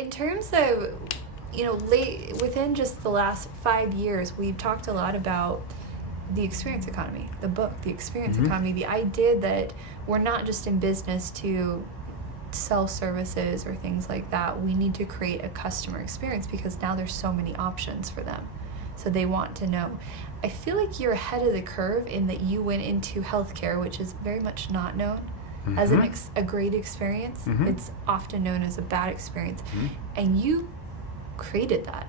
in terms of, within just the last 5 years, we've talked a lot about the experience economy, the book, the experience economy, the idea that we're not just in business to sell services or things like that. We need to create a customer experience because now there's so many options for them. So they want to know. I feel like you're ahead of the curve in that you went into healthcare, which is very much not known as a great experience. It's often known as a bad experience. And you created that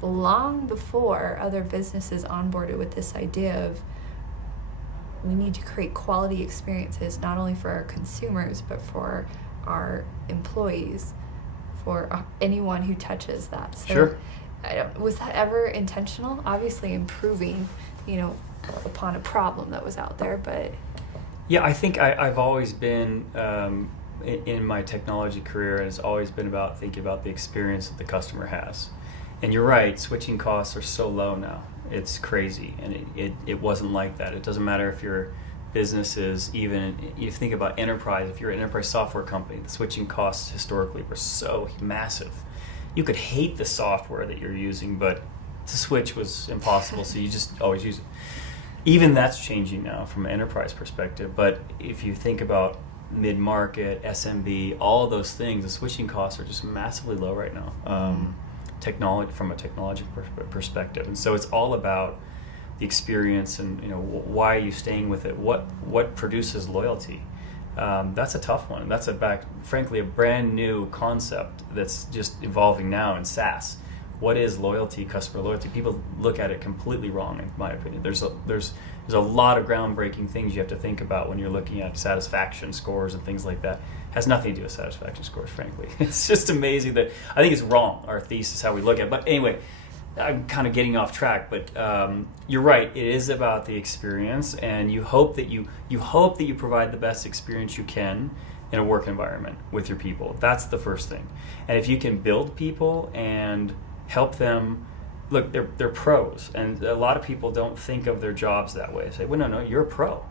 long before other businesses onboarded with this idea of we need to create quality experiences, not only for our consumers, but for our employees, for anyone who touches that. So sure. Was that ever intentional? Obviously improving, upon a problem that was out there, but... Yeah, I think I've always been, in my technology career, it's always been about thinking about the experience that the customer has. And you're right, switching costs are so low now. It's crazy, and it wasn't like that. It doesn't matter if your business is even, you think about enterprise, if you're an enterprise software company, the switching costs historically were so massive. You could hate the software that you're using, but to switch was impossible, so you just always use it. Even that's changing now from an enterprise perspective, but if you think about mid-market, SMB, all of those things, the switching costs are just massively low right now, technology from a technology perspective. And so it's all about the experience and why are you staying with it? What produces loyalty? That's a tough one. That's frankly a brand new concept that's just evolving now in SaaS. What is loyalty, customer loyalty? People look at it completely wrong, in my opinion. There's a lot of groundbreaking things you have to think about when you're looking at satisfaction scores and things like that. It has nothing to do with satisfaction scores, frankly. It's just amazing that I think it's wrong. Our thesis, how we look at it. But anyway, I'm kind of getting off track. But you're right. It is about the experience, and you hope that you provide the best experience you can in a work environment with your people. That's the first thing. And if you can build people and help them, look, they're pros, and a lot of people don't think of their jobs that way. They say, well, no, you're a pro.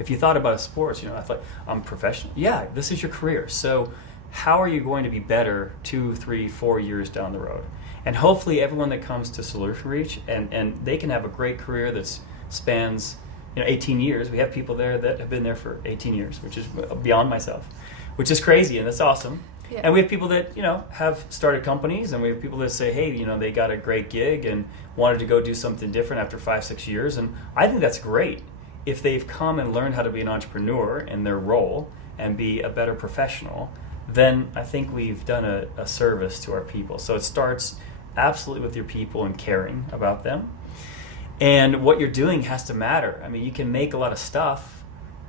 If you thought about sports, I thought, I'm professional. Yeah, this is your career. So how are you going to be better 2, 3, 4 years down the road? And hopefully everyone that comes to Solutionreach, and they can have a great career that spans 18 years. We have people there that have been there for 18 years, which is beyond myself, which is crazy, and that's awesome. Yeah. And we have people that, have started companies, and we have people that say, hey, they got a great gig and wanted to go do something different after 5, 6 years. And I think that's great. If they've come and learned how to be an entrepreneur in their role and be a better professional, then I think we've done a service to our people. So it starts absolutely with your people and caring about them. And what you're doing has to matter. I mean, you can make a lot of stuff.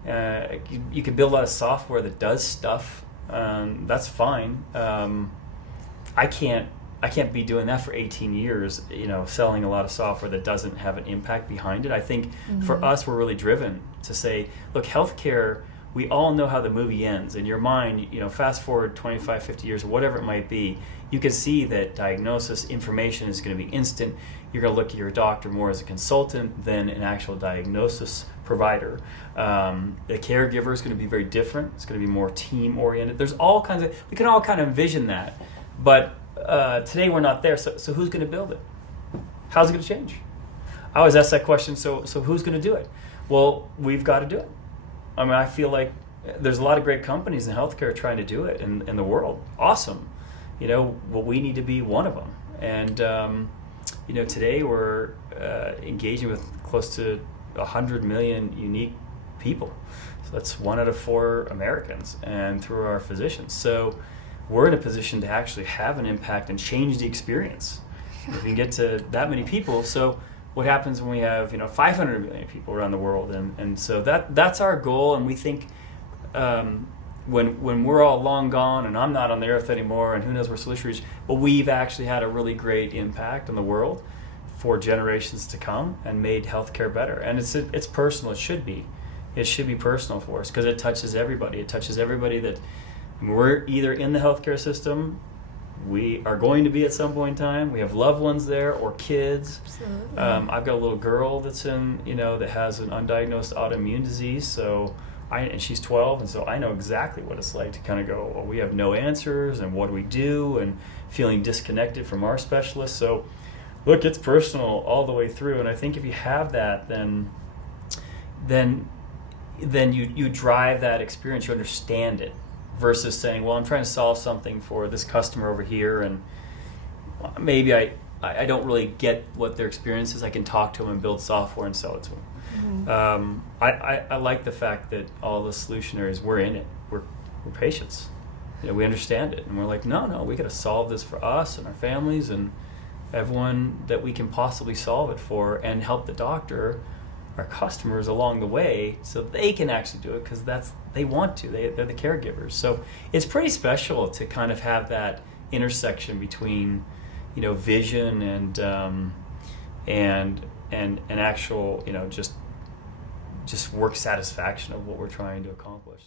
You can build a lot of software that does stuff. That's fine. I can't be doing that for 18 years, selling a lot of software that doesn't have an impact behind it. I think for us, we're really driven to say, look, healthcare, we all know how the movie ends. In your mind, fast forward 25, 50 years, whatever it might be, you can see that diagnosis information is going to be instant. You're going to look at your doctor more as a consultant than an actual diagnosis provider. The caregiver is going to be very different. It's going to be more team-oriented. There's all kinds of, we can all kind of envision that. But today we're not there, so who's going to build it? How's it going to change? I always ask that question, so who's going to do it? Well, we've got to do it. I mean, I feel like there's a lot of great companies in healthcare trying to do it in the world. Awesome. Well, we need to be one of them. And, today we're engaging with close to 100 million unique people. So that's 1 out of 4 Americans, and through our physicians. So we're in a position to actually have an impact and change the experience. If we can get to that many people, so what happens when we have 500 million people around the world, and so that's our goal. And we think when we're all long gone and I'm not on the earth anymore, and who knows where Solutionreach, but we've actually had a really great impact on the world for generations to come and made healthcare better. And it's personal. It should be personal for us because it touches everybody. It touches everybody that we're either in the healthcare system, we are going to be at some point in time. We have loved ones there or kids. Absolutely. I've got a little girl that's in, that has an undiagnosed autoimmune disease. So and she's 12, and so I know exactly what it's like to kind of go, well, we have no answers, and what do we do, and feeling disconnected from our specialists. So look, it's personal all the way through, and I think if you have that, then you drive that experience, you understand it, versus saying, well, I'm trying to solve something for this customer over here, and maybe I don't really get what their experience is. I can talk to them and build software and sell it to them. Mm-hmm. I like the fact that all the solutionaries, we're in it. We're patients. We understand it, and we're like, no, we got to solve this for us and our families and everyone that we can possibly solve it for, and help the doctor, our customers, along the way, so they can actually do it because they want to. They're the caregivers. So it's pretty special to kind of have that intersection between, vision and actual, just work satisfaction of what we're trying to accomplish.